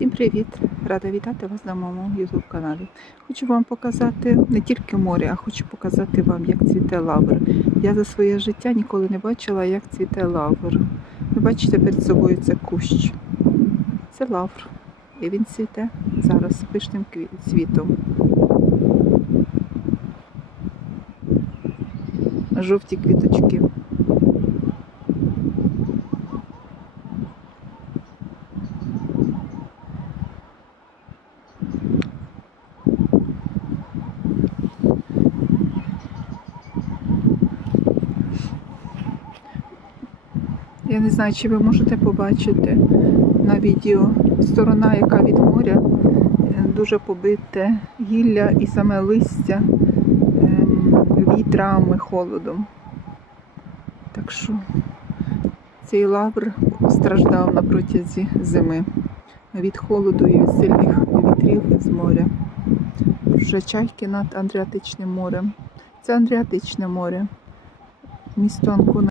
Всім привіт! Рада вітати вас на моєму YouTube каналі. Хочу вам показати не тільки море, а хочу показати вам, як цвіте лавр. Я за своє життя ніколи не бачила, як цвіте лавр. Ви бачите перед собою це кущ. Це лавр. І він цвіте зараз пишним цвітом. Жовті квіточки. Я не знаю, чи ви можете побачити на відео сторона, яка від моря, е, дуже побите гілля і саме листя ем, вітрами, холодом. Так що цей лавр страждав на протязі зими від холоду і від сильних вітрів з моря. Вже чайки над Адріатичним морем. Це Адріатичне море. Місто Анкона.